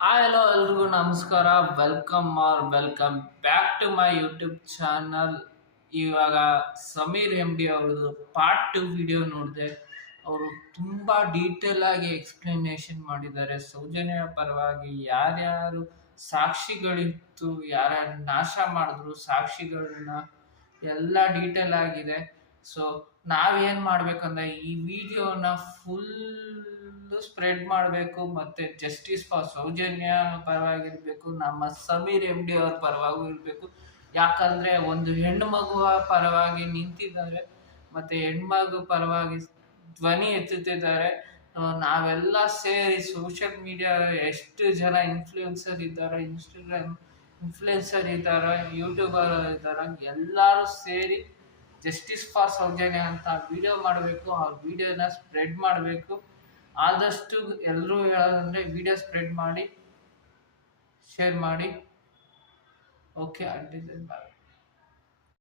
Hello ಎಲ್ರಿಗೂ ನಮಸ್ಕಾರ. Welcome back to my YouTube channel. ಇವಾಗ ಸಮೀರ್ ಎಂ ಡಿ ಅವ್ರದ್ದು ಪಾರ್ಟ್ 2 ವಿಡಿಯೋ ನೋಡಿದೆ. ಅವರು ತುಂಬ ಡೀಟೇಲ್ ಆಗಿ ಎಕ್ಸ್ಪ್ಲನೇಷನ್ ಮಾಡಿದ್ದಾರೆ. ಸೌಜನ್ಯ ಪರವಾಗಿ ಯಾರ್ಯಾರು ಸಾಕ್ಷಿಗಳಿತ್ತು, ಯಾರ್ಯಾರು ನಾಶ ಮಾಡಿದ್ರು ಸಾಕ್ಷಿಗಳನ್ನ, ಎಲ್ಲ ಡೀಟೇಲ್ ಆಗಿದೆ. ಸೊ ನಾವೇನ್ ಮಾಡ್ಬೇಕಂದ್ರೆ ಈ ವಿಡಿಯೋನ ಫುಲ್ ಸ್ಪ್ರೆಡ್ ಮಾಡಬೇಕು, ಮತ್ತೆ ಜಸ್ಟಿಸ್ ಫಾರ್ ಸೌಜನ್ಯ ಪರವಾಗಿರ್ಬೇಕು, ನಮ್ಮ ಸಮೀರ್ ಎಂ ಡಿ ಅವ್ರ ಪರವಾಗೂ ಇರಬೇಕು. ಯಾಕಂದ್ರೆ ಒಂದು ಹೆಣ್ಣು ಮಗುವ ಪರವಾಗಿ ನಿಂತಿದ್ದಾರೆ, ಮತ್ತೆ ಹೆಣ್ಮಗು ಪರವಾಗಿ ಧ್ವನಿ ಎತ್ತುತ್ತಿದ್ದಾರೆ. ನಾವೆಲ್ಲ ಸೇರಿ ಸೋಷಿಯಲ್ ಮೀಡಿಯಾ ಎಷ್ಟು ಜನ ಇನ್ಫ್ಲೂಯೆನ್ಸರ್ ಇದ್ದಾರೆ, ಇನ್ಫ್ಲೂಯೆನ್ಸರ್ ಇದ್ದಾರೆ, ಯೂಟ್ಯೂಬರ್ ಇದ್ದಾರೆ, ಎಲ್ಲರೂ ಸೇರಿ ಜಸ್ಟಿಸ್ ಫಾರ್ ಸೌಜನ್ಯ ಅಂತ ವಿಡಿಯೋ ಮಾಡಬೇಕು. ಆ ವಿಡಿಯೋನ ಸ್ಪ್ರೆಡ್ ಮಾಡಬೇಕು. ಆದಷ್ಟು ಎಲ್ಲರೂ ಹೇಳೋದಂದ್ರೆ ವಿಡಿಯೋ ಸ್ಪ್ರೆಡ್ ಮಾಡಿ, ಶೇರ್ ಮಾಡಿ. ಓಕೆ, ಅಡ್ಡಿಲ್ಲ.